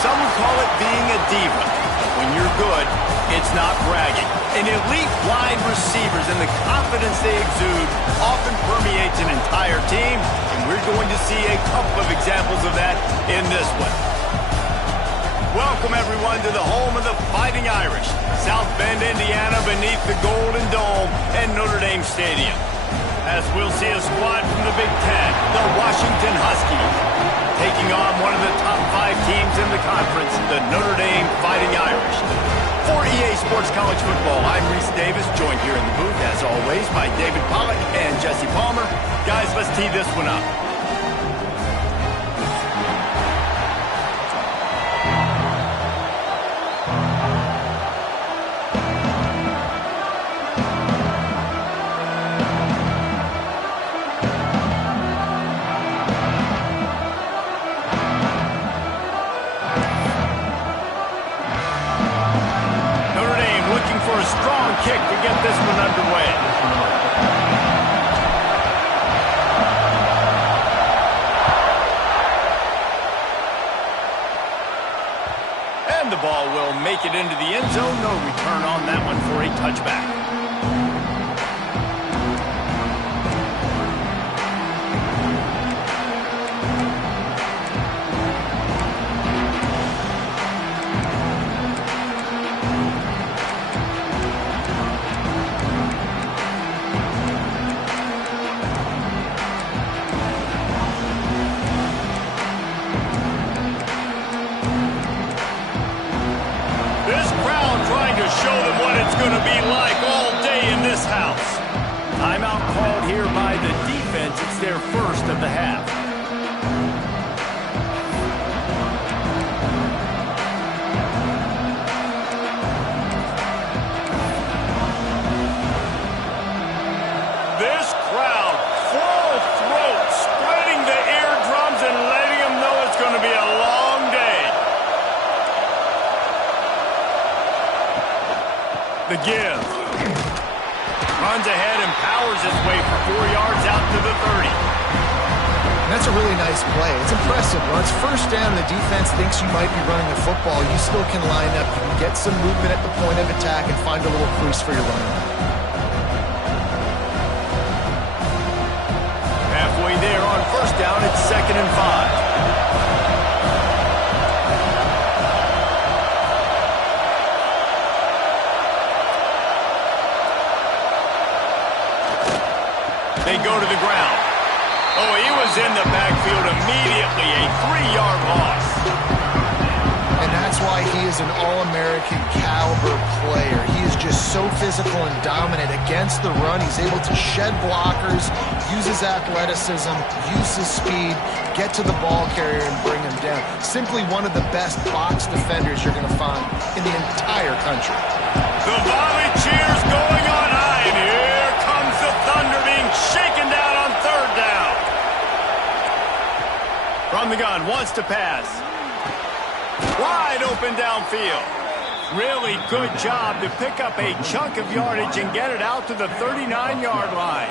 Some would call it being a diva. But when you're good, it's not bragging. And elite wide receivers and the confidence they exude often permeates an entire team, and we're going to see a couple of examples of that in this one. Welcome, everyone, to the home of the Fighting Irish, South Bend, Indiana, beneath the Golden Dome and Notre Dame Stadium. As we'll see a squad from the Big Ten, the Washington Huskies, taking on one of the top 5 teams in the conference, the Notre Dame Fighting Irish. For EA Sports College Football, I'm Reese Davis, joined here in the booth, as always, by David Pollack and Jesse Palmer. Guys, let's tee this one up. Kick to get this one underway. And the ball will make it into the end zone. No return on that one for a touchback. Show them what it's going to be like all day in this house. Timeout called here by the defense. It's their first of the half. This crowd, full throat, spreading the eardrums and letting them know it's going to be a long day. The give. Runs ahead and powers his way for 4 yards out to the 30. And that's a really nice play. It's impressive. When it's first down, the defense thinks you might be running the football. You still can line up. You can get some movement at the point of attack and find a little crease for your running back. Halfway there on first down, it's 2nd and 5. They go to the ground. Oh, he was in the backfield immediately. A 3-yard loss. And that's why he is an All-American caliber player. He is just so physical and dominant against the run. He's able to shed blockers, use his athleticism, use his speed, get to the ball carrier and bring him down. Simply one of the best box defenders you're going to find in the entire country. The volley cheers going on high, and here comes the Thunder being shaken down on 3rd down. From the gun, wants to pass. Wide open downfield. Really good job to pick up a chunk of yardage and get it out to the 39-yard line.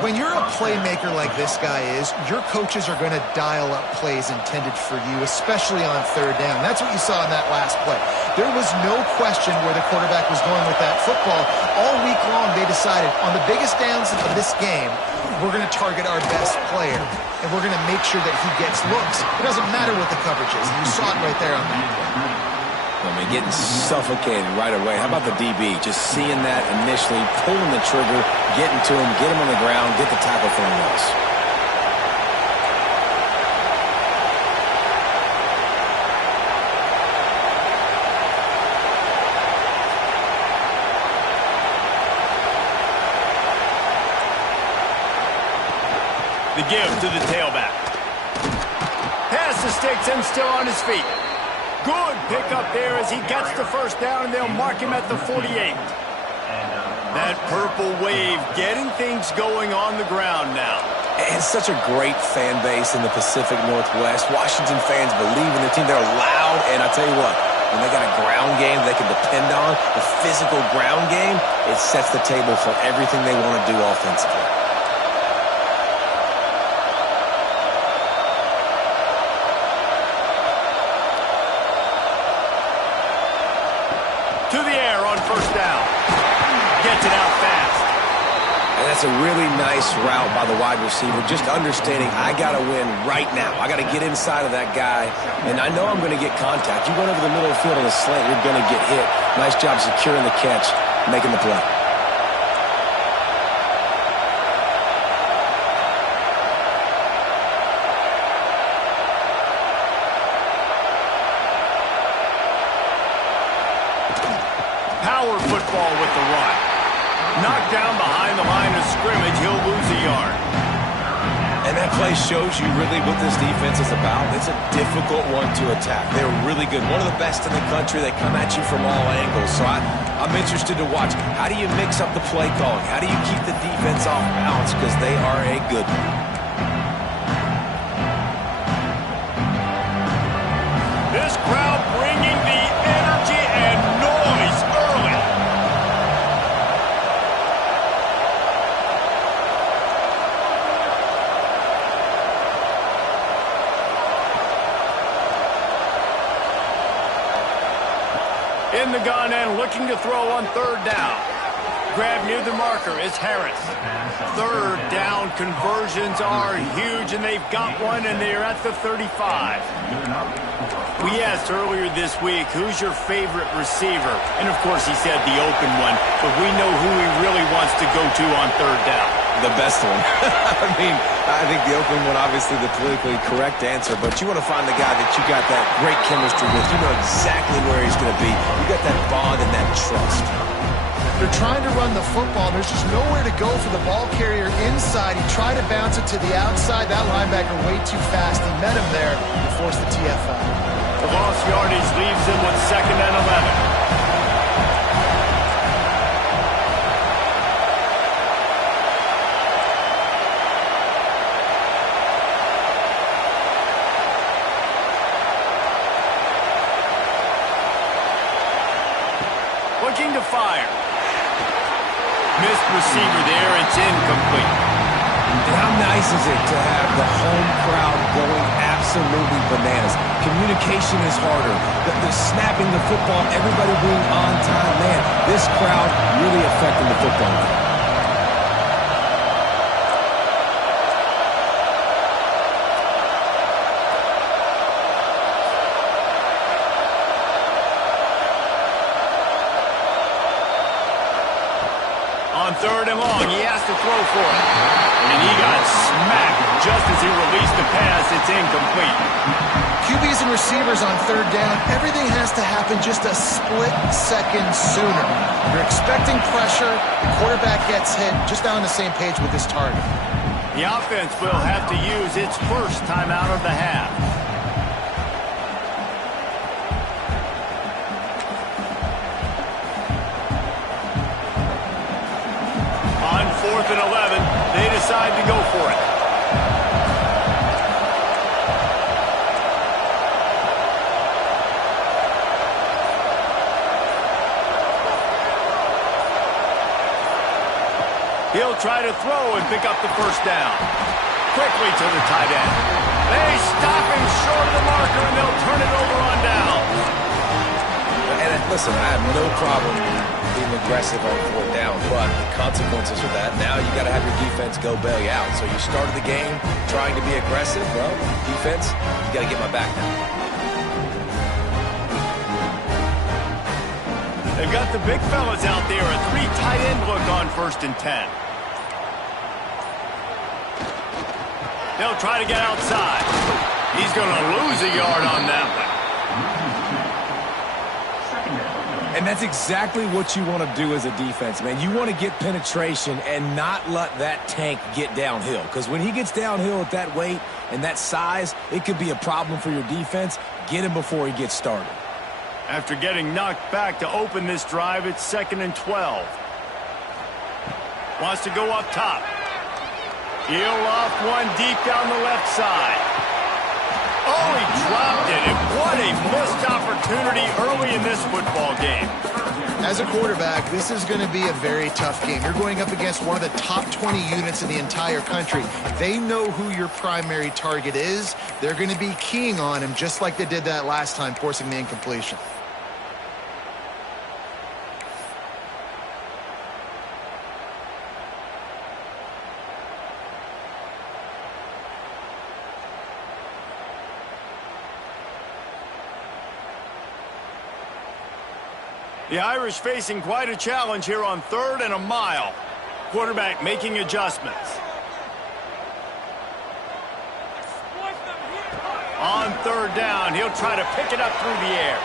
When you're a playmaker like this guy is, your coaches are going to dial up plays intended for you, especially on 3rd down. That's what you saw in that last play. There was no question where the quarterback was going with that football. All week long, they decided on the biggest downs of this game, we're going to target our best player, and we're going to make sure that he gets looks. It doesn't matter what the coverage is. You saw it right there on that play. I mean, getting suffocated right away. How about the DB? Just seeing that initially, pulling the trigger, getting to him, get him on the ground, get the tackle for him else. The give to the tailback. Pass the sticks and still on his feet. Good pickup there as he gets the first down, and they'll mark him at the 48. That purple wave getting things going on the ground now. It's such a great fan base in the Pacific Northwest. Washington fans believe in their team. They're loud, and I tell you what, when they got a ground game they can depend on, the physical ground game, it sets the table for everything they want to do offensively. To the air on first down. Gets it out fast. And that's a really nice route by the wide receiver, just understanding I got to win right now. I got to get inside of that guy, and I know I'm going to get contact. You run over the middle of the field on a slant, you're going to get hit. Nice job securing the catch, making the play. Power football with the run. Knocked down behind the line of scrimmage, he'll lose a yard. And that play shows you really what this defense is about. It's a difficult one to attack. They're really good. One of the best in the country. They come at you from all angles. So I'm interested to watch. How do you mix up the play calling? How do you keep the defense off balance? Because they are a good one. This crowd bringing the energy and noise early. In the gun and looking to throw on third down. Grab near the marker is Harris. Third down conversions are huge, and they've got one, and they're at the 35. We asked earlier this week, who's your favorite receiver? And, of course, he said the open one, but we know who he really wants to go to on third down. The best one. I think the open one, obviously the politically correct answer, but you want to find the guy that you got that great chemistry with. You know exactly where he's going to be. You got that bond and that trust. They're trying to run the football. There's just nowhere to go for the ball carrier inside. He tried to bounce it to the outside. That linebacker way too fast. He met him there and forced the TFL. The lost yardage leaves him with 2nd and 11. Looking to fire. Missed receiver there. It's incomplete. And how nice is it to have the home crowd going absolutely bananas? Communication is harder. The snapping the football, everybody being on time. Man, this crowd really affecting the football game. On 3rd and long, he has to throw for it. And he got smacked just as he released the pass. It's incomplete. QBs and receivers on 3rd down, everything has to happen just a split second sooner. You're expecting pressure, the quarterback gets hit, just not on the same page with this target. The offense will have to use its first timeout of the half. On 4th and 11, they decide to go for it. He'll try to throw and pick up the first down. Quickly to the tight end. They stop him short of the marker, and they'll turn it over on down. And listen, I have no problem being aggressive on 4th down, but the consequences of that, now you got to have your defense go bail you out. So you started the game trying to be aggressive. Well, defense, you got to get my back now. They've got the big fellas out there. A 3 tight end look on 1st and 10. They'll try to get outside. He's going to lose a yard on that one. And that's exactly what you want to do as a defense, man. You want to get penetration and not let that tank get downhill. Because when he gets downhill at that weight and that size, it could be a problem for your defense. Get him before he gets started. After getting knocked back to open this drive, it's 2nd and 12. Wants to go up top. He'll off one deep down the left side. Oh, he dropped it. And what a missed opportunity early in this football game. As a quarterback, this is going to be a very tough game. You're going up against one of the top 20 units in the entire country. They know who your primary target is. They're going to be keying on him just like they did that last time, forcing the incompletion. The Irish facing quite a challenge here on 3rd and a mile. Quarterback making adjustments. On 3rd down, he'll try to pick it up through the air.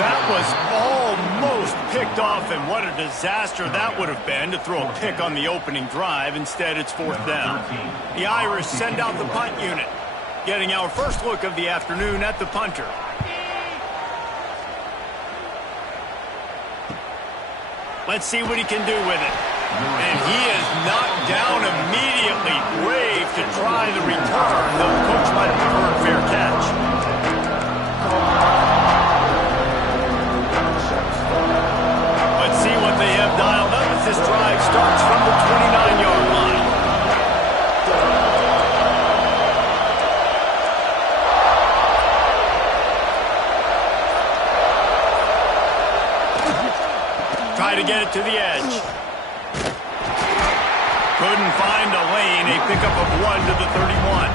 That was almost picked off, and what a disaster that would have been to throw a pick on the opening drive. Instead, it's 4th down. The Irish send out the punt unit, getting our first look of the afternoon at the punter. Let's see what he can do with it. And he is knocked down immediately. Brave to try the return, though the coach might have preferred a fair catch. Let's see what they have dialed up as this drive starts from the 29-yard line. Try to get it to the edge. Couldn't find a lane. A pickup of 1 to the 31.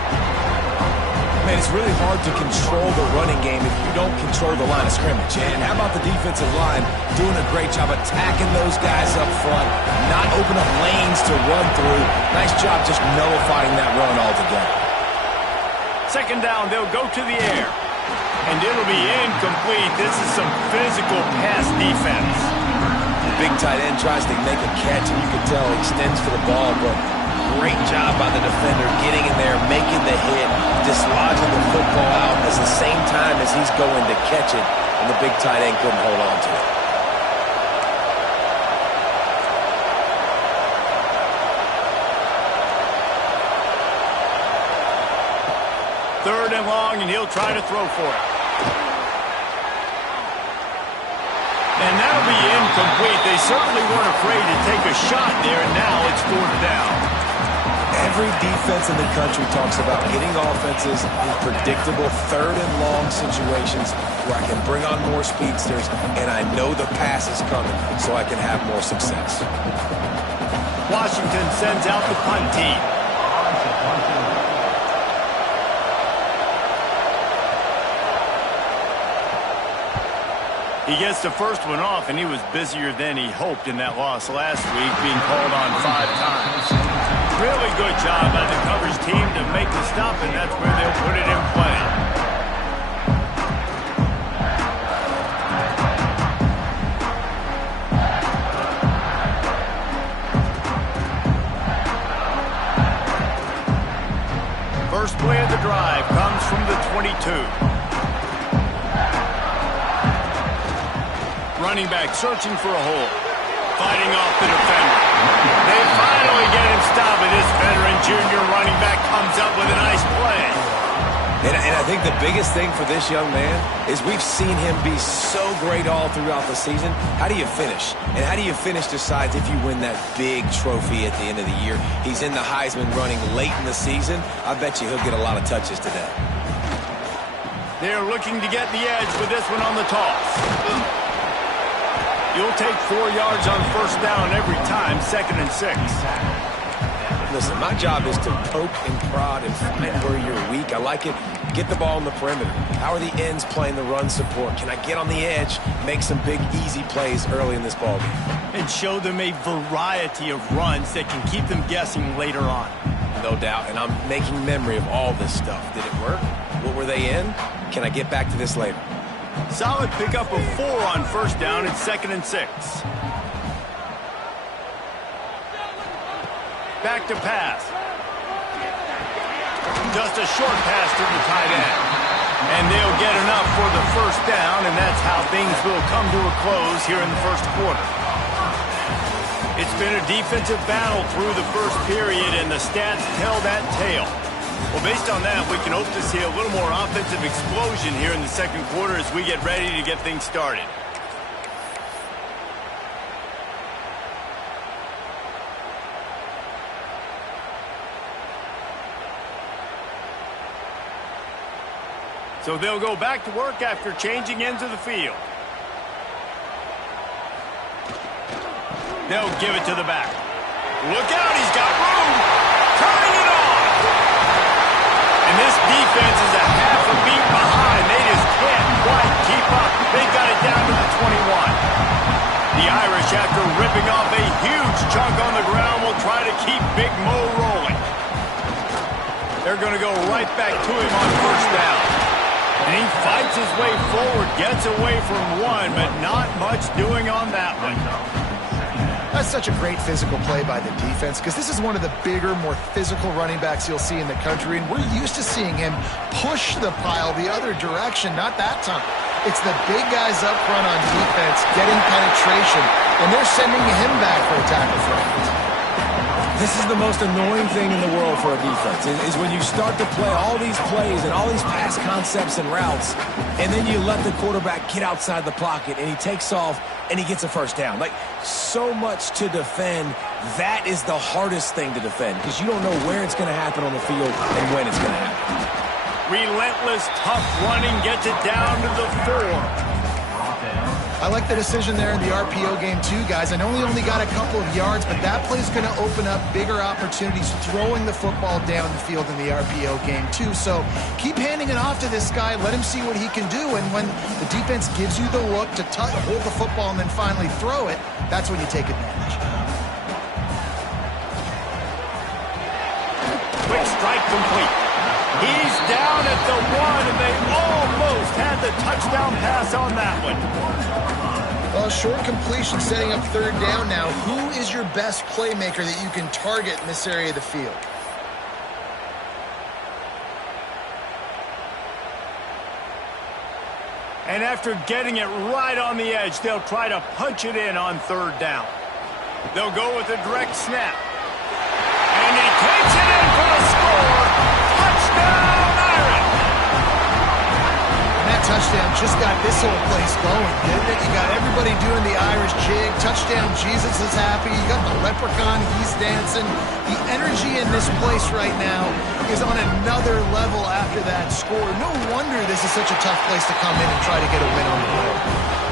Man, it's really hard to control the running game if you don't control the line of scrimmage. And how about the defensive line doing a great job attacking those guys up front, not open up lanes to run through. Nice job just nullifying that run altogether. 2nd down, they'll go to the air. And it'll be incomplete. This is some physical pass defense. Big tight end tries to make a catch, and you can tell he extends for the ball, but great job by the defender getting in there, making the hit, dislodging the football out at the same time as he's going to catch it, and the big tight end couldn't hold on to it. Third and long, and he'll try to throw for it. And that'll be incomplete. They certainly weren't afraid to take a shot there, and now it's 4th down. Every defense in the country talks about getting offenses in predictable 3rd and long situations where I can bring on more speedsters, and I know the pass is coming, so I can have more success. Washington sends out the punt team. He gets the first one off, and he was busier than he hoped in that loss last week, being called on 5 times. Really good job by the coverage team to make the stop, and that's where they'll put it in play. First play of the drive comes from the 22. Running back searching for a hole. Fighting off the defender. They finally get him stopped, and this veteran junior running back comes up with a nice play. And I think the biggest thing for this young man is we've seen him be so great all throughout the season. How do you finish? And how do you finish decides if you win that big trophy at the end of the year. He's in the Heisman running late in the season. I bet you he'll get a lot of touches today. They're looking to get the edge with this one on the toss. You'll take 4 yards on 1st down every time, 2nd and 6. Listen, my job is to poke and prod and find where you're weak. I like it. Get the ball in the perimeter. How are the ends playing the run support? Can I get on the edge, make some big, easy plays early in this ballgame? And show them a variety of runs that can keep them guessing later on. No doubt, and I'm making memory of all this stuff. Did it work? What were they in? Can I get back to this later? Solid pickup of 4 on 1st down and 2nd and 6. Back to pass. Just a short pass to the tight end. And they'll get enough for the 1st down, and that's how things will come to a close here in the 1st quarter. It's been a defensive battle through the 1st period, and the stats tell that tale. Well, based on that, we can hope to see a little more offensive explosion here in the 2nd quarter as we get ready to get things started. So they'll go back to work after changing into the field. They'll give it to the back. Look out, he's got room. Turning it on. And this defense is a half a beat behind. They just can't quite keep up. They got it down to the 21. keep Big Mo rolling. They're going to go right back to him on first down. And he fights his way forward, gets away from one, but not much doing on that one. That's such a great physical play by the defense because this is one of the bigger, more physical running backs you'll see in the country, and we're used to seeing him push the pile the other direction, not that time. It's the big guys up front on defense getting penetration, and they're sending him back for a tackle for loss. This is the most annoying thing in the world for a defense, is when you start to play all these plays and all these pass concepts and routes, and then you let the quarterback get outside the pocket, and he takes off, and he gets a first down. Like, so much to defend. That is the hardest thing to defend because you don't know where it's going to happen on the field and when it's going to happen. Relentless, tough running gets it down to the 4. I like the decision there in the RPO game too, guys. I know he only got a couple of yards, but that play's going to open up bigger opportunities throwing the football down the field in the RPO game too. So keep handing it off to this guy. Let him see what he can do. And when the defense gives you the look to hold the football and then finally throw it, that's when you take advantage. Quick strike complete. He's down at the 1, and they almost had the touchdown pass on that one. Well, short completion setting up third down now. Who is your best playmaker that you can target in this area of the field? And after getting it right on the edge, they'll try to punch it in on third down. They'll go with a direct snap. And he takes it in for the score. Touchdown, Iron! And that touchdown just got this whole place going, didn't it? You got everybody doing the Irish jig. Touchdown, Jesus is happy. You got the leprechaun, he's dancing. The energy in this place right now is on another level after that score. No wonder this is such a tough place to come in and try to get a win on the road.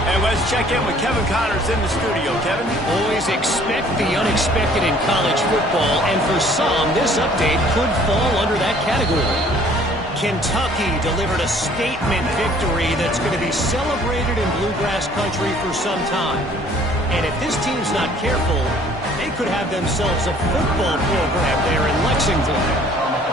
And let's check in with Kevin Connors in the studio. Kevin? Always expect the unexpected in college football, and for some, this update could fall under that category. Kentucky delivered a statement victory that's going to be celebrated in Bluegrass country for some time. And if this team's not careful, they could have themselves a football program there in Lexington.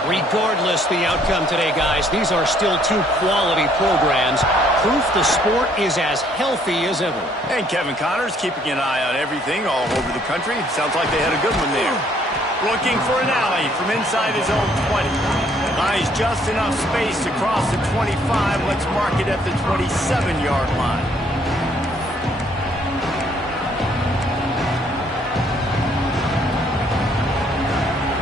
Regardless the outcome today, guys, these are still two quality programs. Proof the sport is as healthy as ever. And Kevin Connors keeping an eye on everything all over the country. Sounds like they had a good one there. Looking for an alley from inside his own 20. Buys just enough space to cross the 25. Let's mark it at the 27-yard line.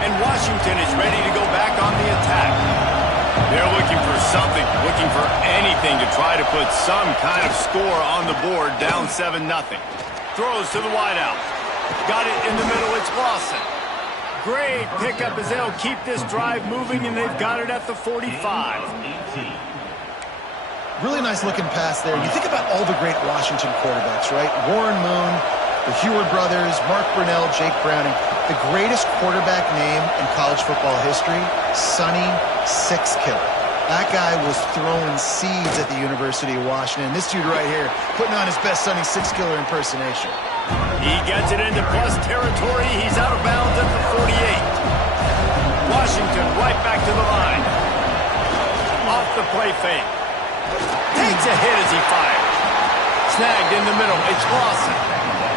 And Washington is ready to go back on the attack. They're looking for something, looking for anything to try to put some kind of score on the board, down 7-0. Throws to the wideout. Got it in the middle, it's Lawson. Great pickup as they'll keep this drive moving, and they've got it at the 45. Really nice looking pass there. You think about all the great Washington quarterbacks, right? Warren Moon, the Heward brothers, Mark Brunell, Jake Browning. The greatest quarterback name in college football history, Sonny Sixkiller. That guy was throwing seeds at the University of Washington. This dude right here, putting on his best Sonny Sixkiller impersonation. He gets it into plus territory. He's out of bounds at the 48. Washington right back to the line. Off the play fake. Takes a hit as he fires. Snagged in the middle. It's Lawson.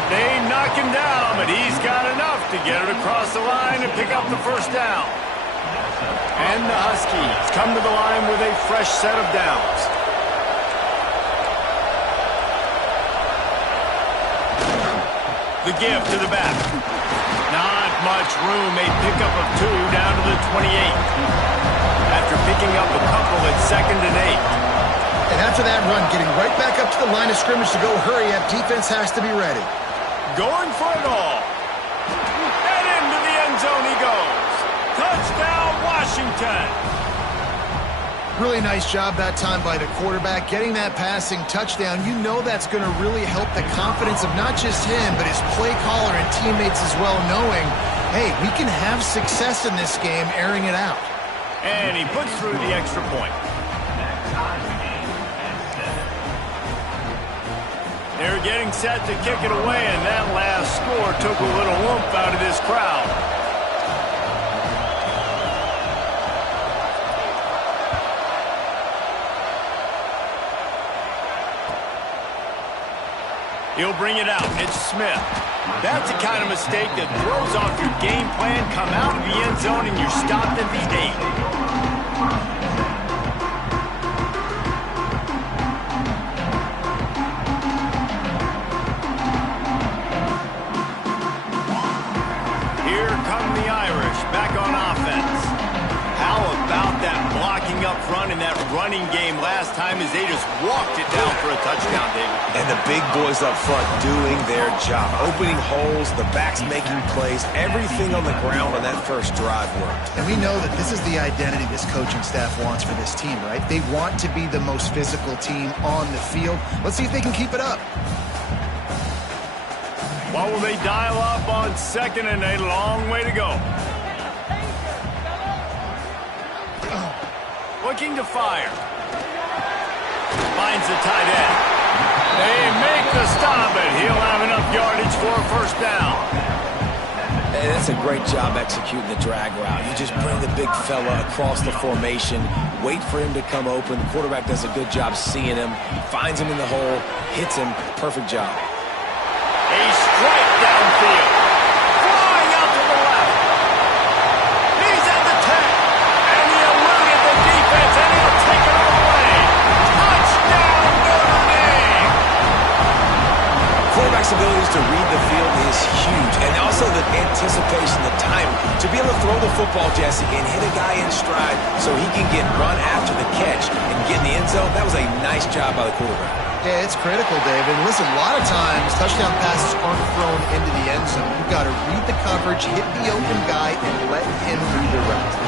They knock him down, but he's got enough to get it across the line and pick up the first down. And the Huskies come to the line with a fresh set of downs. The give to the back. Not much room. A pickup of 2 down to the 28. After picking up a couple at 2nd and 8. And after that run, getting right back up to the line of scrimmage to go hurry up, defense has to be ready. Going for it all. And into the end zone he goes. Touchdown, Washington. Really nice job that time by the quarterback, getting that passing touchdown. You know that's going to really help the confidence of not just him, but his play caller and teammates as well, knowing, hey, we can have success in this game, airing it out. And he puts through the extra point. They're getting set to kick it away, and that last score took a little oomph out of this crowd. He'll bring it out. It's Smith. That's the kind of mistake that throws off your game plan. Come out of the end zone and you're stopped at the 8. Back on offense. How about that blocking up front in that running game last time as they just walked it down for a touchdown, David? And the big boys up front doing their job. Opening holes, the backs making plays. Everything on the ground on that first drive worked. And we know that this is the identity this coaching staff wants for this team, right? They want to be the most physical team on the field. Let's see if they can keep it up. What will they dial up on 2nd and a long way to go? Looking to fire. Finds the tight end. They make the stop, and he'll have enough yardage for a first down. Hey, that's a great job executing the drag route. You just bring the big fella across the formation, wait for him to come open. The quarterback does a good job seeing him, finds him in the hole, hits him. Perfect job. A strike downfield. Flying out to the left. He's at the 10. And he eluded the defense, and he'll take it all away. Touchdown, Notre Dame. Quarterback's abilities to read the field is huge. And also the anticipation, the time to be able to throw the football, Jesse, and hit a guy in stride so he can get run after the catch and get in the end zone. That was a nice job by the quarterback. Yeah, it's critical, David. Listen, a lot of times touchdown passes aren't thrown into the end zone. You've got to read the coverage, hit the open guy, and let him do the rest.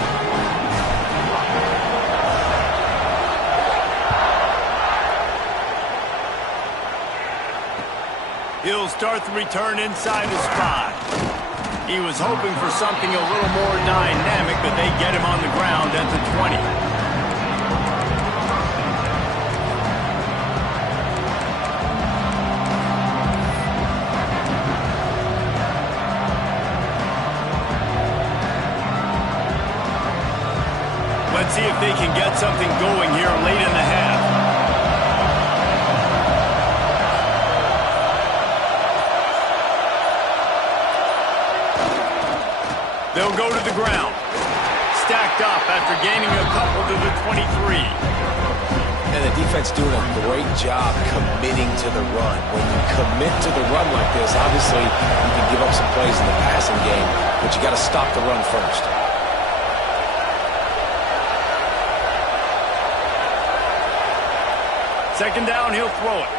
He'll start the return inside the spot. He was hoping for something a little more dynamic, but they get him on the ground at the 20. Let's see if they can get something going here late in the half. They'll go to the ground. Stacked up after gaining a couple to the 23. And the defense doing a great job committing to the run. When you commit to the run like this, obviously you can give up some plays in the passing game, but you got to stop the run first. Second down, he'll throw it.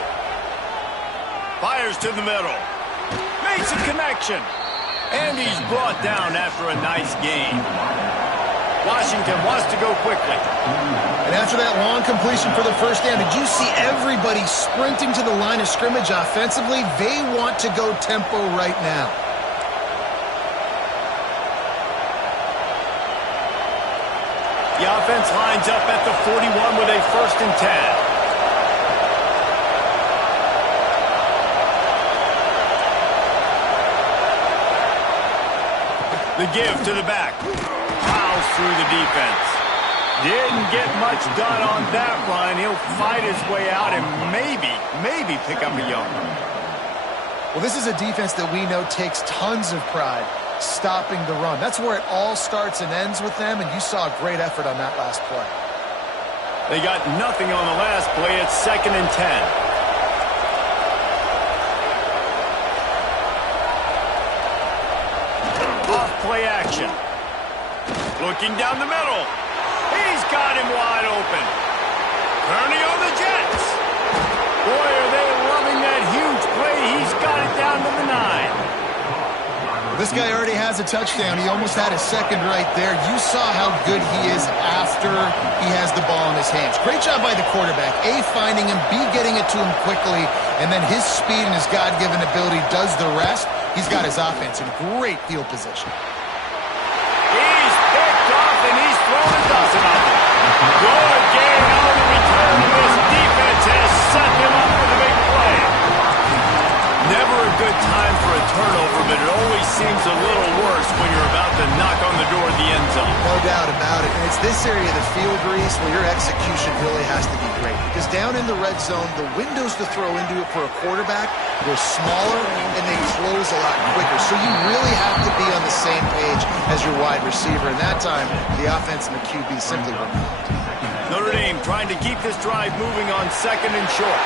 Fires to the middle. Makes a connection. And he's brought down after a nice gain. Washington wants to go quickly. And after that long completion for the first down, did you see everybody sprinting to the line of scrimmage offensively? They want to go tempo right now. The offense lines up at the 41 with a 1st and 10. The give to the back. Plows through the defense. Didn't get much done on that run. He'll fight his way out and maybe pick up a yard. Well, this is a defense that we know takes tons of pride stopping the run. That's where it all starts and ends with them, and you saw a great effort on that last play. They got nothing on the last play. It's 2nd and 10. Play action. Looking down the middle. He's got him wide open. Kearney on the Jets. Boy, are they loving that huge play. He's got it down to the 9. This guy already has a touchdown. He almost had a second right there. You saw how good he is after he has the ball in his hands. Great job by the quarterback. A, finding him. B, getting it to him quickly. And then his speed and his God-given ability does the rest. He's got his offense in great field position. He's picked off and he's thrown a dozen of them. Good gain on the return. This defense has set him up for the big play. Never a good time for a turnover, but it always seems a little worse when you're about to knock on the door of the end zone. No doubt about it. And it's this area of the field, Reese, where your execution really has to be great. Because down in the red zone, the windows to throw into it for a quarterback, they're smaller and they close a lot quicker. So you really have to be on the same page as your wide receiver. And that time, the offense and the QB simply were not. Notre Dame trying to keep this drive moving on 2nd and short.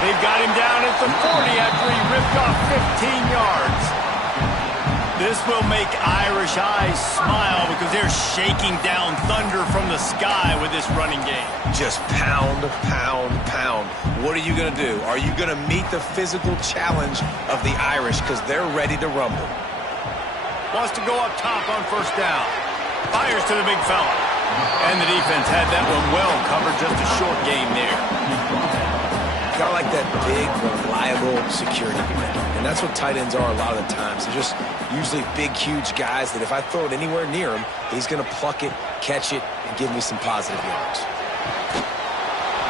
They've got him down at the 40 after he ripped off 15 yards. This will make Irish eyes smile because they're shaking down thunder from the sky with this running game. Just pound, pound, pound. What are you going to do? Are you going to meet the physical challenge of the Irish because they're ready to rumble? Wants to go up top on 1st down. Fires to the big fella. And the defense had that one well covered. Just a short game there. Kind of like that big, reliable security blanket. And that's what tight ends are a lot of the times. They're just usually big, huge guys that if I throw it anywhere near him, he's going to pluck it, catch it, and give me some positive yards.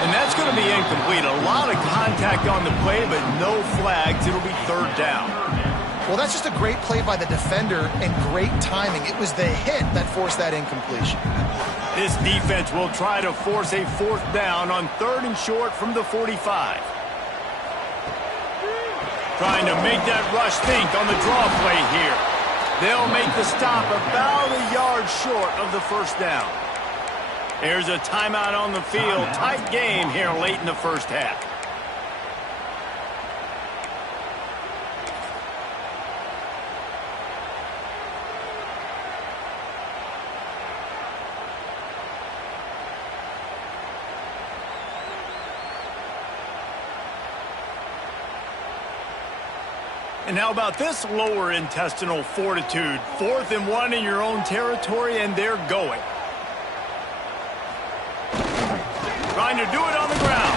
And that's going to be incomplete. A lot of contact on the play, but no flags. It'll be 3rd down. Well, that's just a great play by the defender and great timing. It was the hit that forced that incompletion. This defense will try to force a 4th down on 3rd and short from the 45. Trying to make that rush think on the draw play here. They'll make the stop about a yard short of the 1st down. There's a timeout on the field. Tight game here late in the 1st half. And how about this lower intestinal fortitude? 4th and 1 in your own territory, and they're going. Trying to do it on the ground.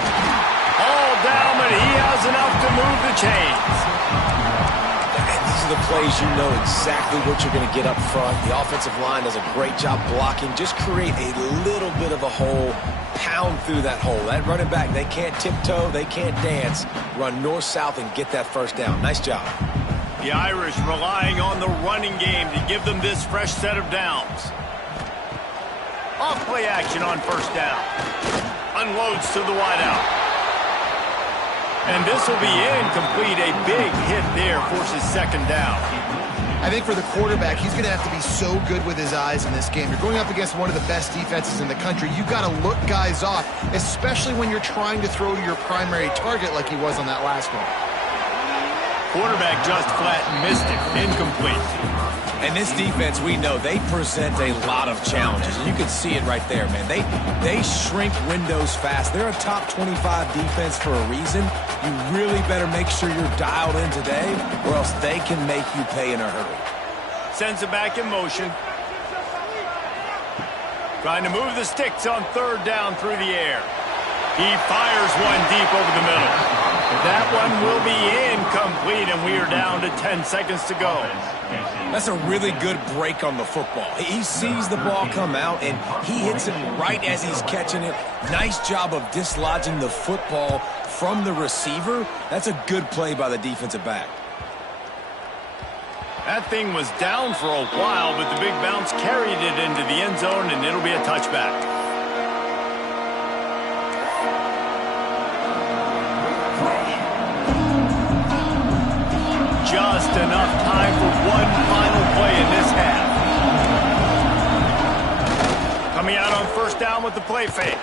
All down, but he has enough to move the chains. And these are the plays you know exactly what you're going to get up front. The offensive line does a great job blocking. Just create a little bit of a hole. Pound through that hole. That running back, they can't tiptoe, they can't dance. Run north-south and get that 1st down. Nice job. The Irish relying on the running game to give them this fresh set of downs. Off play action on 1st down. Unloads to the wideout. And this will be incomplete. A big hit there forces 2nd down. I think for the quarterback, he's going to have to be so good with his eyes in this game. You're going up against one of the best defenses in the country. You've got to look guys off, especially when you're trying to throw your primary target like he was on that last one. Quarterback just flat missed it. Incomplete. And this defense, we know, they present a lot of challenges. And you can see it right there, man. They shrink windows fast. They're a top 25 defense for a reason. You really better make sure you're dialed in today, or else they can make you pay in a hurry. Sends it back in motion. Trying to move the sticks on 3rd down through the air. He fires one deep over the middle. That one will be incomplete, and we are down to 10 seconds to go. That's a really good break on the football. He sees the ball come out, and he hits it right as he's catching it. Nice job of dislodging the football from the receiver. That's a good play by the defensive back. That thing was down for a while, but the big bounce carried it into the end zone, and it'll be a touchback. Just enough time for one final play in this half. Coming out on 1st down with the play fake.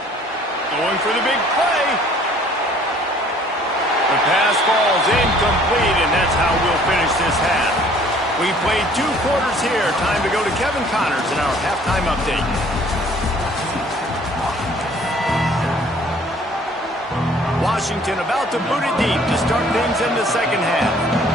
Going for the big play. The pass falls incomplete, and that's how we'll finish this half. We played 2 quarters here. Time to go to Kevin Connors in our halftime update. Washington about to boot it deep to start things in the 2nd half.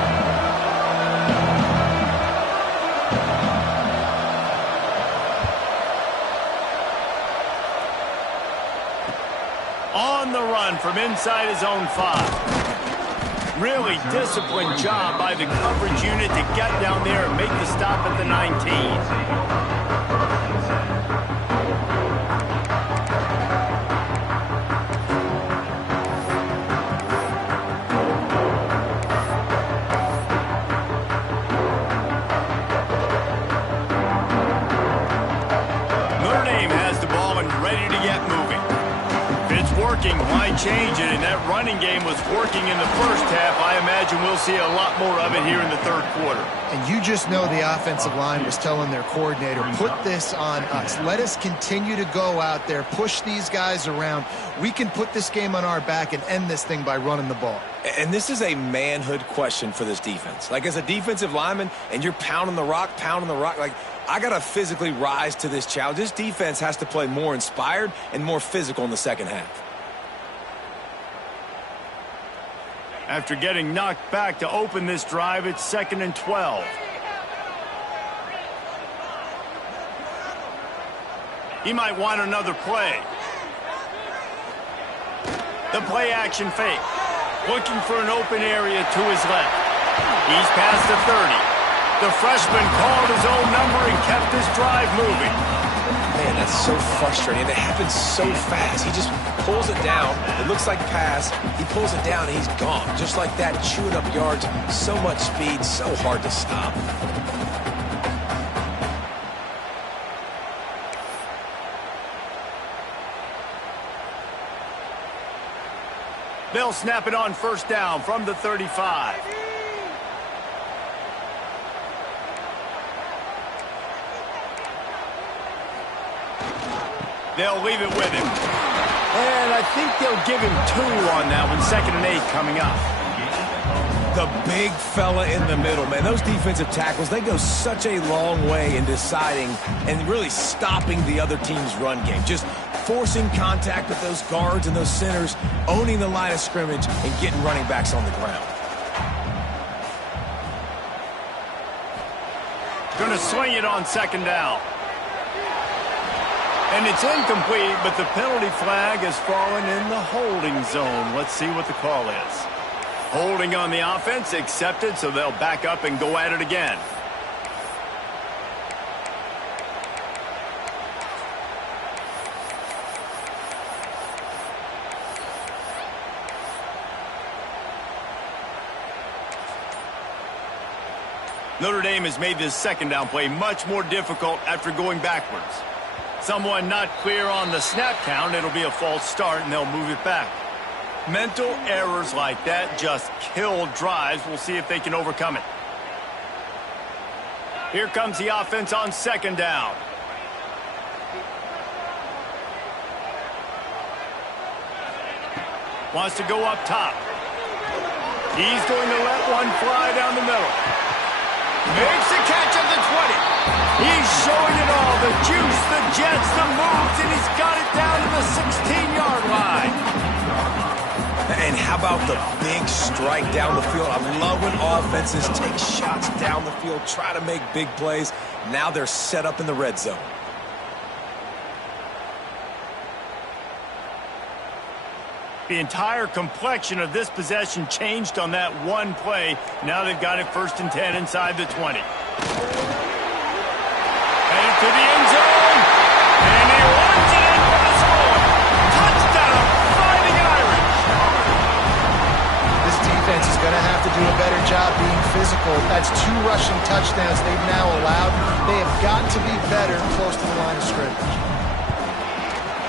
On the run from inside his own 5. Really disciplined job by the coverage unit to get down there and make the stop at the 19. might change it, and that running game was working in the first half. I imagine we'll see a lot more of it here in the third quarter. And you just know the offensive line was telling their coordinator, put this on us. Let us continue to go out there, push these guys around. We can put this game on our back and end this thing by running the ball. And this is a manhood question for this defense. Like, as a defensive lineman, and you're pounding the rock, like, I got to physically rise to this challenge. This defense has to play more inspired and more physical in the second half. After getting knocked back to open this drive, it's 2nd and 12. He might want another play. The play action fake. Looking for an open area to his left. He's past the 30. The freshman called his own number and kept his drive moving. Man, that's so frustrating. It happens so fast. He just pulls it down. It looks like pass. He pulls it down, and he's gone. Just like that, chewing up yards. So much speed, so hard to stop. They'll snap it on first down from the 35. They'll leave it with him. And I think they'll give him 2 on that one. 2nd and 8 coming up. The big fella in the middle, man. Those defensive tackles, they go such a long way in deciding and really stopping the other team's run game. Just forcing contact with those guards and those centers, owning the line of scrimmage, and getting running backs on the ground. Going to swing it on 2nd down. And it's incomplete, but the penalty flag has fallen in the holding zone. Let's see what the call is. Holding on the offense, accepted, so they'll back up and go at it again. Notre Dame has made this 2nd down play much more difficult after going backwards. Someone not clear on the snap count, it'll be a false start, and they'll move it back. Mental errors like that just kill drives. We'll see if they can overcome it. Here comes the offense on 2nd down. Wants to go up top. He's going to let one fly down the middle. Makes the catch at the 20. He's showing it all. The juice, the jets, the moves, and he's got it down to the 16-yard line. And how about the big strike down the field? I love when offenses take shots down the field, try to make big plays. Now they're set up in the red zone. The entire complexion of this possession changed on that one play. Now they've got it 1st and 10 inside the 20. Headed to the end zone. And he runs it in for the score. Touchdown, Fighting Irish. This defense is going to have to do a better job being physical. That's 2 rushing touchdowns they've now allowed. They have got to be better close to the line of scrimmage.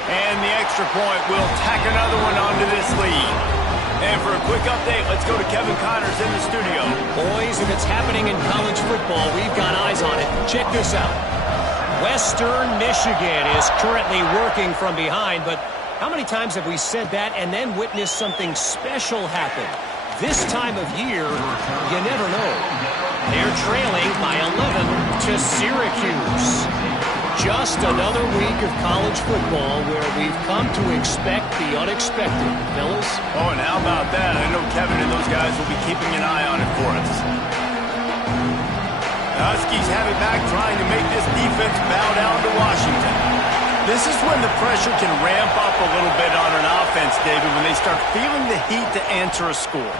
And the extra point will tack another one onto this lead. And for a quick update, let's go to Kevin Connors in the studio. Boys, if it's happening in college football, we've got eyes on it. Check this out. Western Michigan is currently working from behind, but how many times have we said that and then witnessed something special happen? This time of year, you never know. They're trailing by 11 to Syracuse. Just another week of college football where we've come to expect the unexpected, fellas. Oh, and how about that? I know Kevin and those guys will be keeping an eye on it for us. The Huskies have it back, trying to make this defense bow down to Washington. This is when the pressure can ramp up a little bit on an offense, David, when they start feeling the heat to answer a score.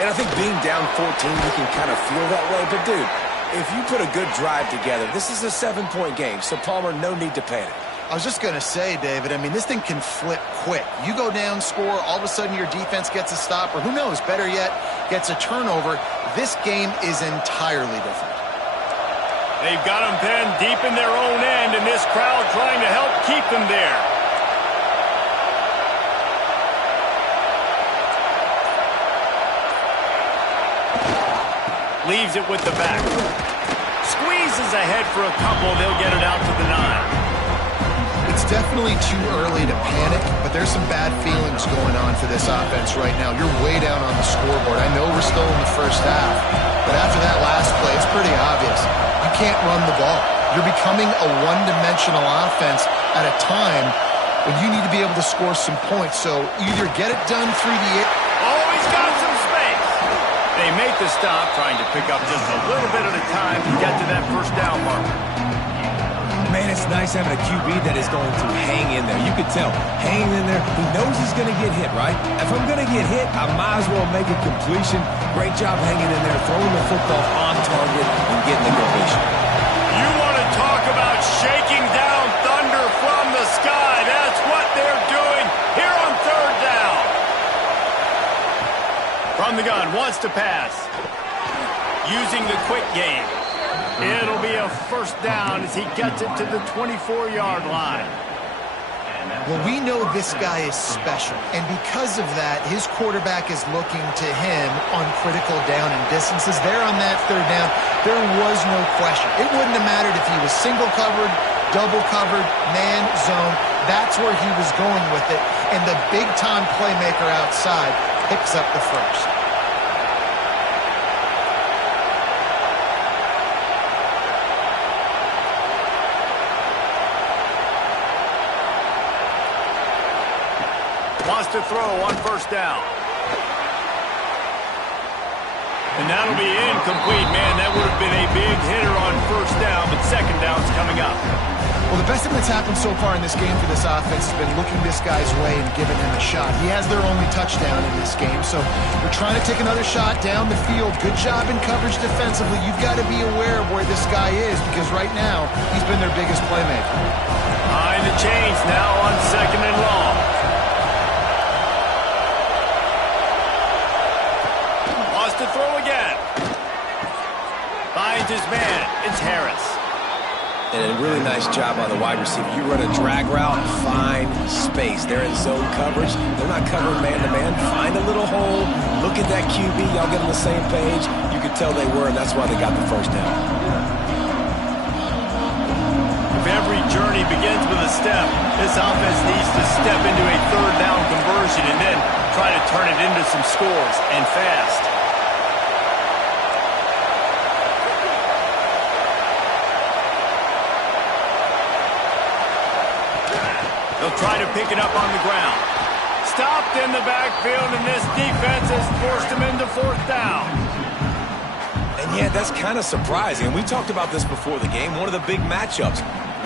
And I think being down 14, you can kind of feel that way. But, dude, if you put a good drive together, this is a 7-point game, so Palmer, no need to panic. I was just going to say, David, I mean, this thing can flip quick. You go down, score, all of a sudden your defense gets a stop, or who knows, better yet, gets a turnover. This game is entirely different. They've got them pinned deep in their own end, and this crowd trying to help keep them there. Leaves it with the back. Squeezes ahead for a couple. They'll get it out to the 9. It's definitely too early to panic, but there's some bad feelings going on for this offense right now. You're way down on the scoreboard. I know we're still in the first half, but after that last play, it's pretty obvious. You can't run the ball. You're becoming a one-dimensional offense at a time when you need to be able to score some points. So either get it done through the air. Oh, he's got some space. They make the stop, trying to pick up just a little bit at a time to get to that first down marker. Man, it's nice having a QB that is going to hang in there. You could tell, hanging in there, he knows he's going to get hit, right? If I'm going to get hit, I might as well make a completion. Great job hanging in there, throwing the football on target and getting the completion. You want to talk about shaking down thunder from the sky. That's what they're doing here on third down. From the gun, wants to pass. Using the quick game. It'll be a first down as he gets it to the 24-yard line. Well, we know this guy is special, and because of that, his quarterback is looking to him on critical down and distances. There on that third down, there was no question. It wouldn't have mattered if he was single covered, double covered, man, zone. That's where he was going with it, and the big-time playmaker outside picks up the first. Wants to throw on first down. And that'll be incomplete, man. That would have been a big hitter on first down, but second down's coming up. Well, the best thing that's happened so far in this game for this offense has been looking this guy's way and giving him a shot. He has their only touchdown in this game, so they're trying to take another shot down the field. Good job in coverage defensively. You've got to be aware of where this guy is because right now he's been their biggest playmaker. Behind the chains now on second and long. To throw again. Finds his man. It's Harris. And a really nice job on the wide receiver. You run a drag route, find space. They're in zone coverage. They're not covering man-to-man. Find a little hole. Look at that QB. Y'all get on the same page. You could tell they were, and that's why they got the first down. If every journey begins with a step, this offense needs to step into a third down conversion and then try to turn it into some scores, and fast. They'll try to pick it up on the ground. Stopped in the backfield, and this defense has forced him into fourth down. And yeah, that's kind of surprising. We talked about this before the game. One of the big matchups.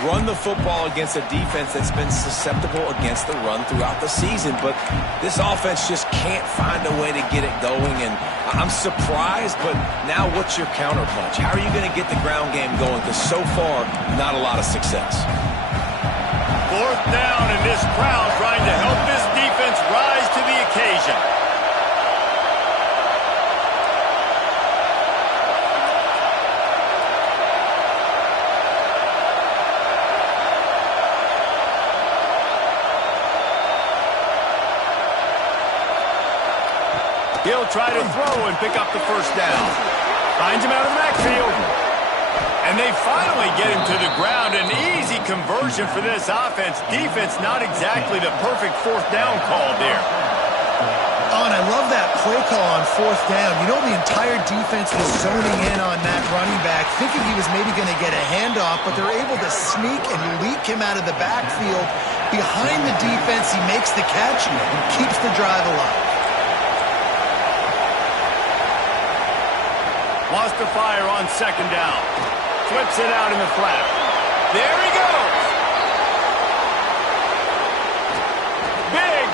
Run the football against a defense that's been susceptible against the run throughout the season. But this offense just can't find a way to get it going. And I'm surprised, but now what's your counterpunch? How are you going to get the ground game going? Because so far, not a lot of success. Fourth down, and this crowd trying to help this defense rise to the occasion. He'll try to throw and pick up the first down. Finds him out of the backfield. And they finally get him to the ground. An easy conversion for this offense. Defense not exactly the perfect fourth down call there. Oh, and I love that play call on fourth down. You know, the entire defense was zoning in on that running back, thinking he was maybe going to get a handoff, but they're able to sneak and leak him out of the backfield. Behind the defense, he makes the catch and keeps the drive alive. Wants to fire on second down. Flips it out in the flat. There he goes.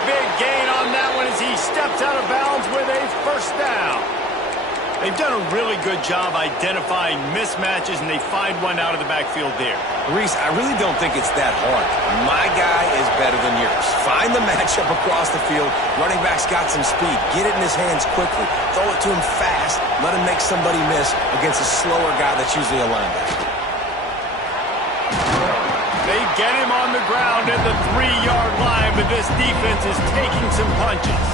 Big gain on that one as he steps out of bounds with a first down. They've done a really good job identifying mismatches, and they find one out of the backfield there. Reese, I really don't think it's that hard. My guy is better than yours. Find the matchup across the field. Running back's got some speed. Get it in his hands quickly. Throw it to him fast. Let him make somebody miss against a slower guy that's usually a linebacker. They get him on the ground at the 3-yard line, but this defense is taking some punches.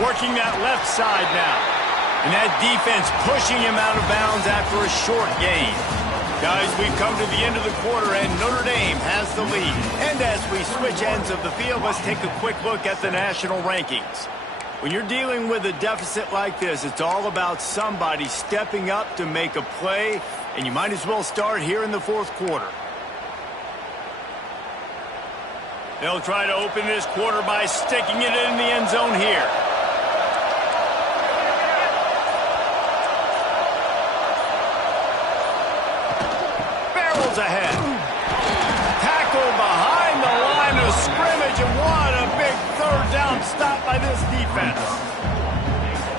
Working that left side now. And that defense pushing him out of bounds after a short gain. Guys, we've come to the end of the quarter, and Notre Dame has the lead. And as we switch ends of the field, let's take a quick look at the national rankings. When you're dealing with a deficit like this, it's all about somebody stepping up to make a play, and you might as well start here in the fourth quarter. They'll try to open this quarter by sticking it in the end zone here. Barrels ahead. Tackle behind the line of scrimmage, and what a big third down stop by this defense.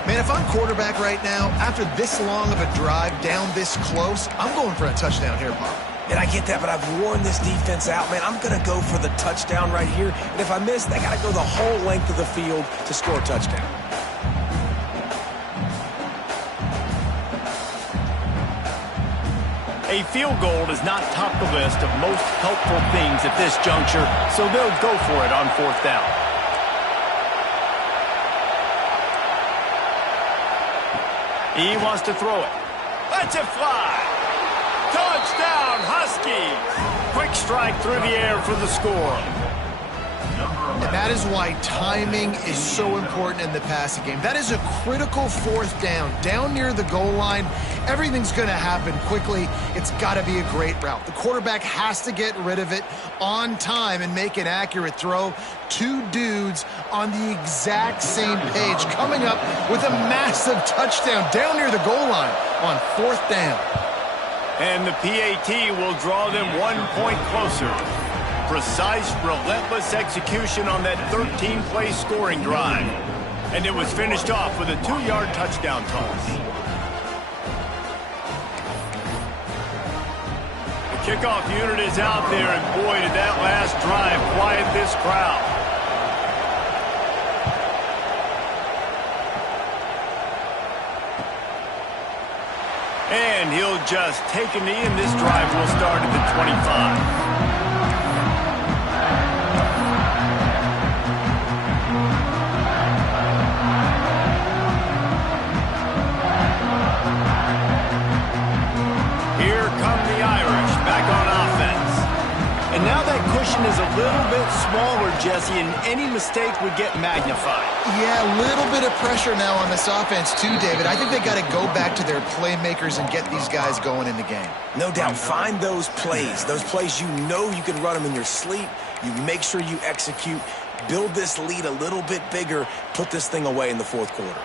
Man, if I'm quarterback right now, after this long of a drive down this close, I'm going for a touchdown here, Bob. And I get that, but I've worn this defense out, man. I'm going to go for the touchdown right here. And if I miss, they got to go the whole length of the field to score a touchdown. A field goal is not top the list of most helpful things at this juncture, so they'll go for it on fourth down. He wants to throw it. Lets it fly. Touchdown, Huskies. Quick strike through the air for the score. And that is why timing is so important in the passing game. That is a critical fourth down near the goal line. Everything's going to happen quickly. It's got to be a great route. The quarterback has to get rid of it on time and make an accurate throw. Two dudes on the exact same page coming up with a massive touchdown down near the goal line on fourth down. And the PAT will draw them 1 point closer. Precise, relentless execution on that 13-play scoring drive. And it was finished off with a 2-yard touchdown toss. The kickoff unit is out there, and boy, did that last drive quiet this crowd. And he'll just take a knee, and this drive will start at the 25. And now that cushion is a little bit smaller, Jesse, and any mistake would get magnified. Yeah, a little bit of pressure now on this offense too, David. I think they got to go back to their playmakers and get these guys going in the game. No doubt. Find those plays you know you can run them in your sleep. You make sure you execute. Build this lead a little bit bigger. Put this thing away in the fourth quarter.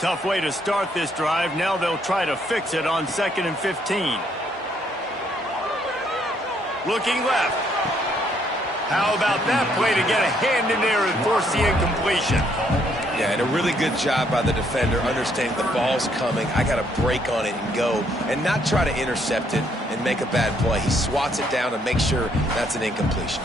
Tough way to start this drive. Now they'll try to fix it on 2nd and 15. Looking left. How about that play to get a hand in there and force the incompletion? Yeah, and a really good job by the defender, understanding the ball's coming. I got to break on it and go, and not try to intercept it and make a bad play. He swats it down and makes sure that's an incompletion.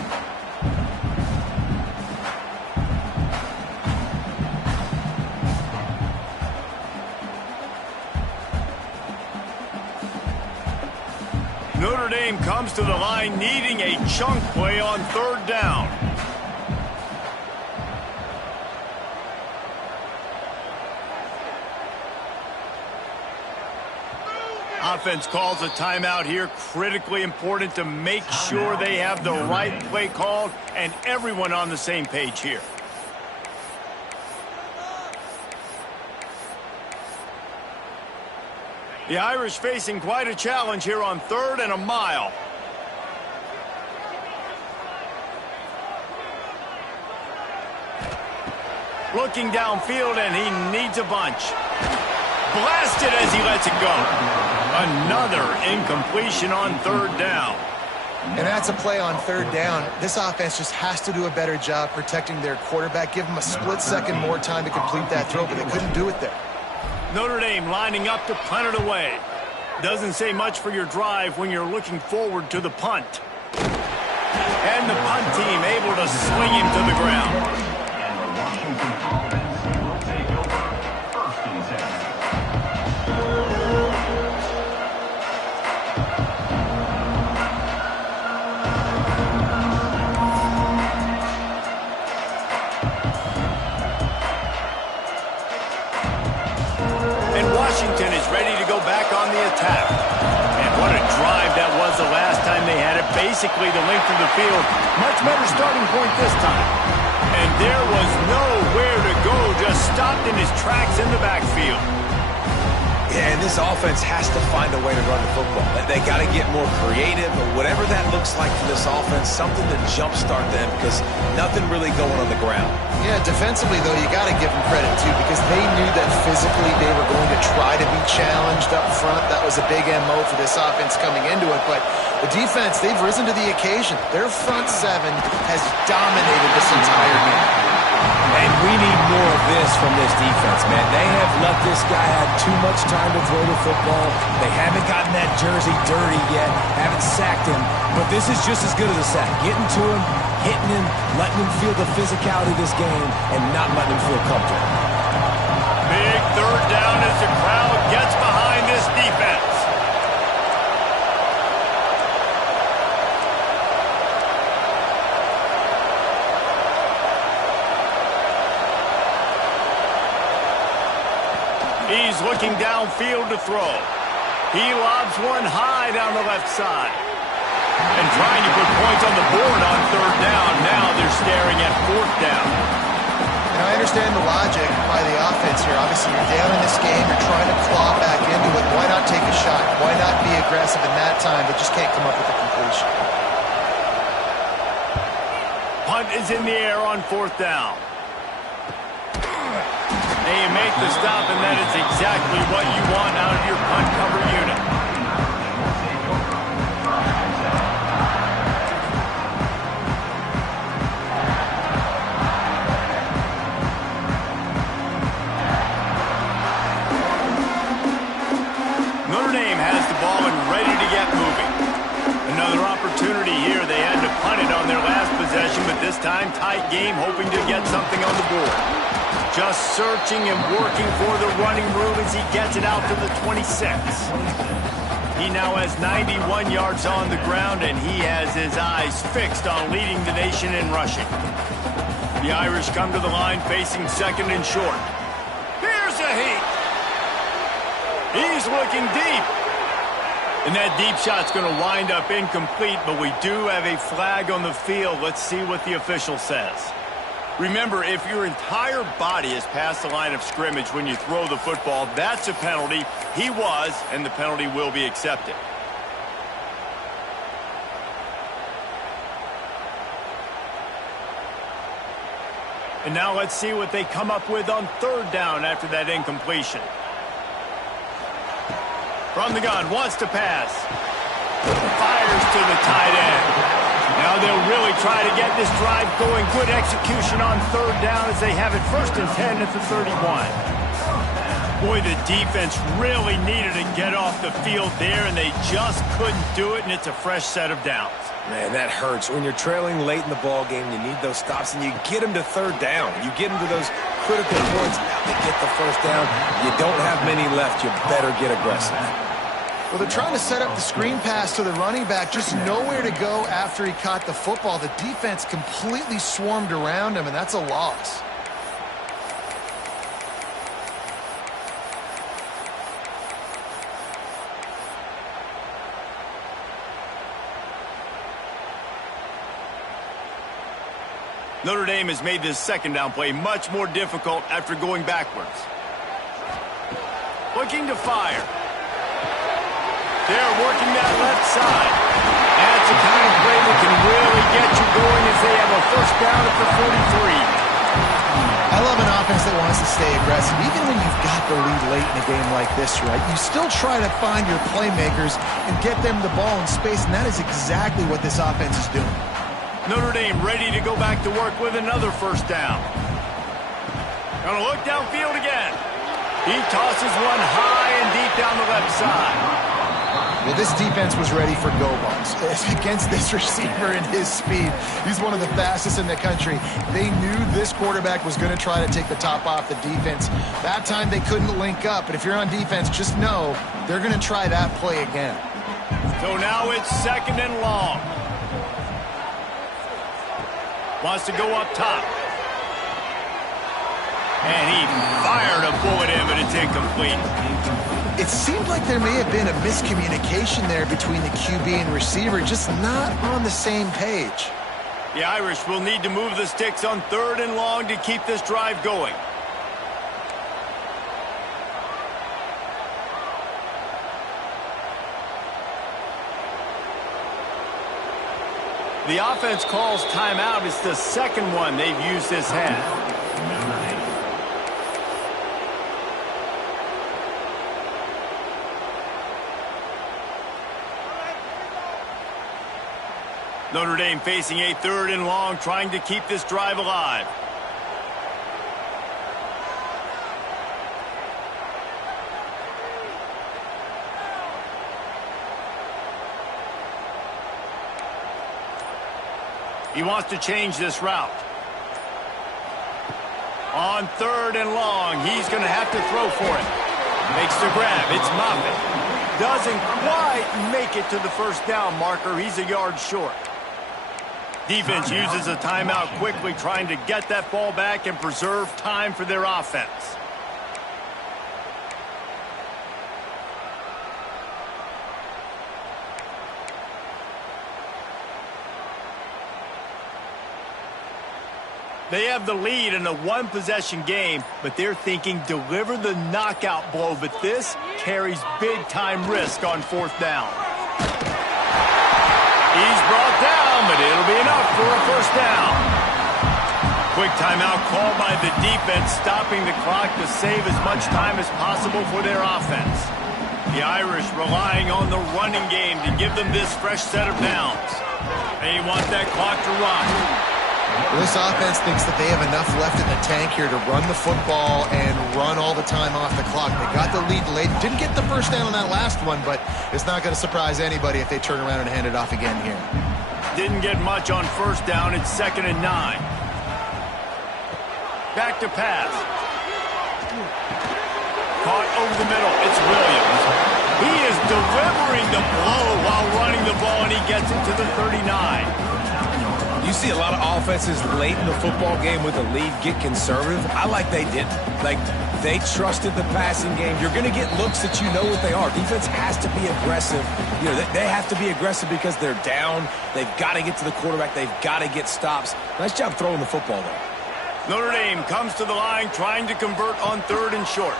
Notre Dame comes to the line needing a chunk play on 3rd down. Offense calls a timeout here. Critically important to make sure they have the right play called and everyone on the same page here. The Irish facing quite a challenge here on 3rd and a mile. Looking downfield, and he needs a bunch. Blasted as he lets it go. Another incompletion on 3rd down. And that's a play on 3rd down. This offense just has to do a better job protecting their quarterback. Give them a split second more time to complete that throw, but they couldn't do it there. Notre Dame lining up to punt it away. Doesn't say much for your drive when you're looking forward to the punt. And the punt team able to swing him to the ground. attack. And what a drive that was the last time they had it. Basically the length of the field. Much better starting point this time. And there was nowhere to go. Just stopped in his tracks in the backfield. Yeah, and this offense has to find a way to run the football. They got to get more creative, or whatever that looks like for this offense, something to jumpstart them, because nothing really going on the ground. Yeah, defensively, though, you got to give them credit, too, because they knew that physically they were going to try to be challenged up front. That was a big MO for this offense coming into it, but the defense, they've risen to the occasion. Their front seven has dominated this entire game. And we need more of this from this defense, man. They have let this guy have too much time to throw the football. They haven't gotten that jersey dirty yet, haven't sacked him. But this is just as good as a sack. Getting to him, hitting him, letting him feel the physicality of this game, and not letting him feel comfortable. Big third down as the crowd gets behind this defense. He's looking downfield to throw. He lobs one high down the left side. And trying to put points on the board on third down. Now they're staring at fourth down. And I understand the logic by the offense here. Obviously, you're down in this game. You're trying to claw back into it. Why not take a shot? Why not be aggressive in that time, but just can't come up with a completion? Punt is in the air on fourth down. They make the stop, and that is exactly what you want out of your punt cover unit. Notre Dame has the ball and ready to get moving. Another opportunity here. They had to punt it on their last possession, but this time tight game, hoping to get something on the board. Just searching and working for the running room as he gets it out to the 26. He now has 91 yards on the ground, and he has his eyes fixed on leading the nation in rushing. The Irish come to the line facing second and short. Here's a heat. He's looking deep. And that deep shot's going to wind up incomplete, but we do have a flag on the field. Let's see what the official says. Remember, if your entire body is past the line of scrimmage when you throw the football, that's a penalty. He was, and the penalty will be accepted. And now let's see what they come up with on third down after that incompletion. From the gun, wants to pass. Fires to the tight end. Now they'll really try to get this drive going. Good execution on third down as they have it 1st and 10 at the 31. Boy, the defense really needed to get off the field there, and they just couldn't do it, and it's a fresh set of downs. Man, that hurts. When you're trailing late in the ball game, you need those stops, and you get them to third down. You get them to those critical points. Now they get the first down. You don't have many left. You better get aggressive. Well, they're trying to set up the screen pass to the running back, just nowhere to go after he caught the football. The defense completely swarmed around him, and that's a loss. Notre Dame has made this second down play much more difficult after going backwards. Looking to fire. They're working that left side. That's the kind of play that can really get you going as they have a first down at the 43. I love an offense that wants to stay aggressive. Even when you've got the lead late in a game like this, right, you still try to find your playmakers and get them the ball in space, and that is exactly what this offense is doing. Notre Dame ready to go back to work with another first down. Gonna look downfield again. He tosses one high and deep down the left side. Well, this defense was ready for go balls. Against this receiver and his speed, he's one of the fastest in the country. They knew this quarterback was going to try to take the top off the defense. That time they couldn't link up, but if you're on defense, just know they're going to try that play again. So now it's second and long. Wants to go up top. And he fired a bullet in, but it's incomplete. It seemed like there may have been a miscommunication there between the QB and receiver, just not on the same page. The Irish will need to move the sticks on 3rd and long to keep this drive going. The offense calls timeout. It's the second one they've used this half. Notre Dame facing a 3rd and long, trying to keep this drive alive. He wants to change this route. On 3rd and long, he's going to have to throw for it. Makes the grab. It's Moffitt. Doesn't quite make it to the first down marker. He's a yard short. Defense uses a timeout quickly, trying to get that ball back and preserve time for their offense. They have the lead in a one-possession game, but they're thinking deliver the knockout blow, but this carries big-time risk on 4th down. He's brought down, but it'll be enough for a first down. Quick timeout called by the defense, stopping the clock to save as much time as possible for their offense. The Irish relying on the running game to give them this fresh set of downs. They want that clock to run. Well, this offense thinks that they have enough left in the tank here to run the football and run all the time off the clock. They got the lead late. Didn't get the first down on that last one, but it's not going to surprise anybody if they turn around and hand it off again here. Didn't get much on first down. It's 2nd and 9. Back to pass. Caught over the middle. It's Williams. He is delivering the blow while running the ball, and he gets it to the 39. You see a lot of offenses late in the football game with a lead get conservative. I like they didn't. Like, they trusted the passing game. You're going to get looks that you know what they are. Defense has to be aggressive. You know, they have to be aggressive because they're down. They've got to get to the quarterback. They've got to get stops. Nice job throwing the football there. Notre Dame comes to the line trying to convert on 3rd and short.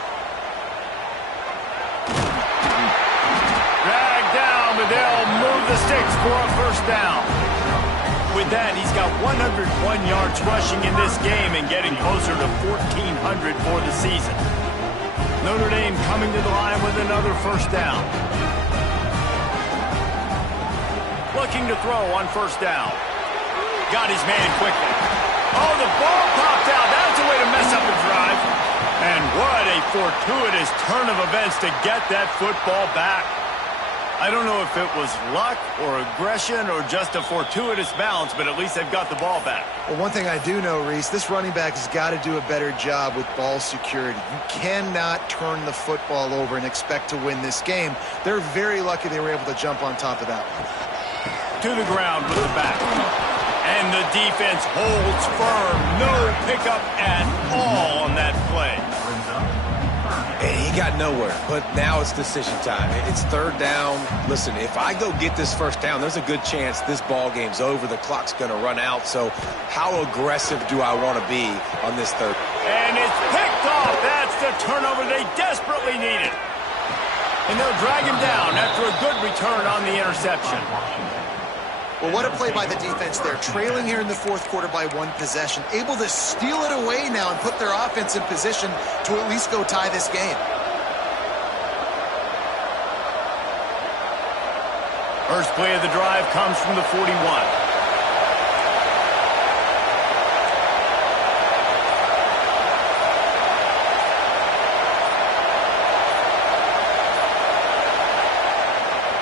Dragged down, but they'll move the sticks for a first down. With that, he's got 101 yards rushing in this game and getting closer to 1,400 for the season. Notre Dame coming to the line with another first down. Looking to throw on first down. Got his man quickly. Oh, the ball popped out. That's a way to mess up a drive. And what a fortuitous turn of events to get that football back. I don't know if it was luck or aggression or just a fortuitous bounce, but at least they've got the ball back. Well, one thing I do know, Reese, this running back has got to do a better job with ball security. You cannot turn the football over and expect to win this game. They're very lucky they were able to jump on top of that one. To the ground with the back. And the defense holds firm. No pickup at all on that play. And he got nowhere, but now it's decision time. It's 3rd down. Listen, if I go get this first down, there's a good chance this ball game's over. The clock's going to run out. So how aggressive do I want to be on this 3rd? And it's picked off. That's the turnover they desperately needed. And they'll drag him down after a good return on the interception. Well, what a play by the defense there. Trailing here in the 4th quarter by 1 possession. Able to steal it away now and put their offense in position to at least go tie this game. First play of the drive comes from the 41.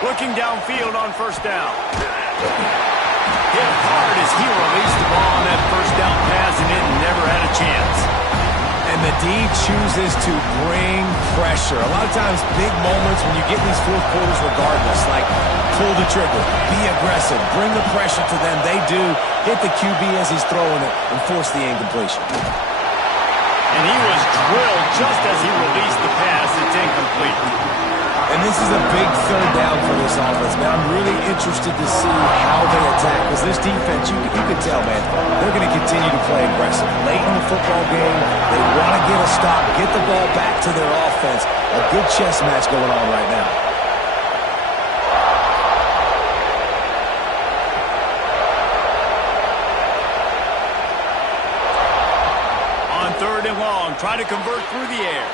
Looking downfield on first down. Hit hard as he released the ball on that first down pass, and it never had a chance. And the D chooses to bring pressure. A lot of times, big moments when you get in these 4th quarters regardless, like pull the trigger, be aggressive, bring the pressure to them. They do hit the QB as he's throwing it and force the incompletion. And he was drilled just as he released the pass. It's incomplete. This is a big third down for this offense, man. I'm really interested to see how they attack, because this defense, you can tell, man, they're going to continue to play aggressive. Late in the football game, they want to get a stop, get the ball back to their offense. A good chess match going on right now. On third and long, try to convert through the air.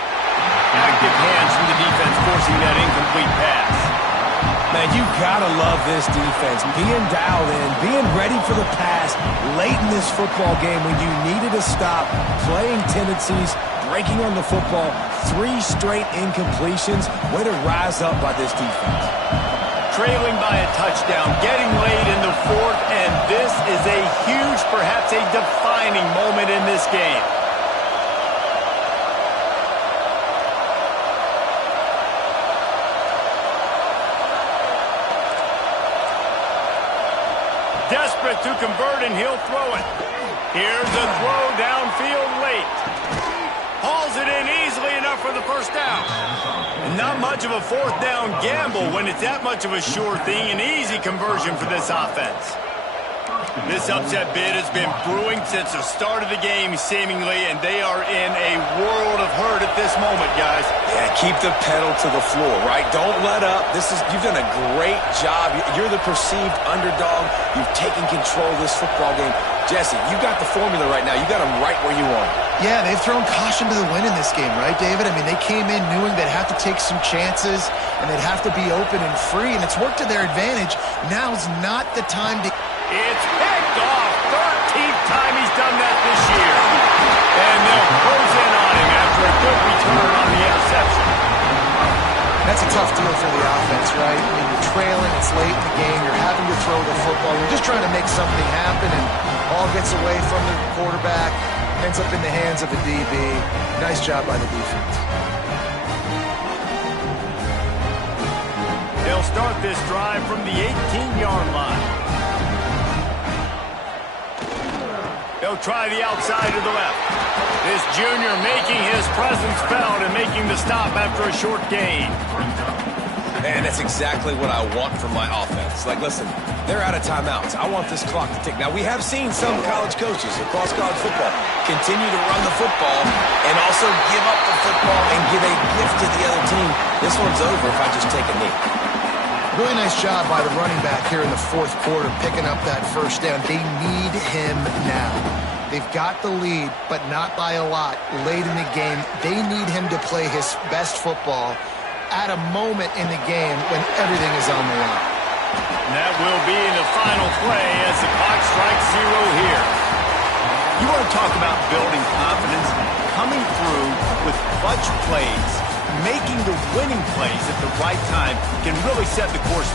Active hands from the defense forcing that incomplete pass. Man, you gotta love this defense. Being dialed in, being ready for the pass late in this football game when you needed a stop, playing tendencies, breaking on the football, 3 straight incompletions. Way to rise up by this defense. Trailing by a touchdown, getting late in the fourth, and this is a huge, perhaps a defining moment in this game. Desperate to convert, and he'll throw it. Here's a throw downfield late. Hauls it in easily enough for the first down. And not much of a fourth down gamble when it's that much of a sure thing. An easy conversion for this offense. This upset bid has been brewing since the start of the game, seemingly, and they are in a world of hurt at this moment, guys. Yeah, keep the pedal to the floor, right? Don't let up. You've done a great job. You're the perceived underdog. You've taken control of this football game. Jesse, you got the formula right now. You got them right where you want them. Yeah, they've thrown caution to the wind in this game, right, David? I mean, they came in knowing they'd have to take some chances, and they'd have to be open and free, and it's worked to their advantage. Now's not the time to... It's picked off. 13th time he's done that this year. And they'll close in on him after a good return on the interception. That's a tough deal for the offense, right? I mean, you're trailing, it's late in the game, you're having to throw the football, you're just trying to make something happen, and all gets away from the quarterback, ends up in the hands of a DB. Nice job by the defense. They'll start this drive from the 18-yard line. They'll try the outside to the left. This junior making his presence felt and making the stop after a short gain. Man, that's exactly what I want from my offense. Like, listen, they're out of timeouts. I want this clock to tick. Now, we have seen some college coaches across college football continue to run the football and also give up the football and give a gift to the other team. This one's over if I just take a knee. Really nice job by the running back here in the fourth quarter, picking up that first down. They need him now. They've got the lead, but not by a lot. Late in the game, they need him to play his best football at a moment in the game when everything is on the line. And that will be the final play as the clock strikes 0 here. You want to talk about building confidence, coming through with clutch plays, making the winning plays at the right time can really set the course.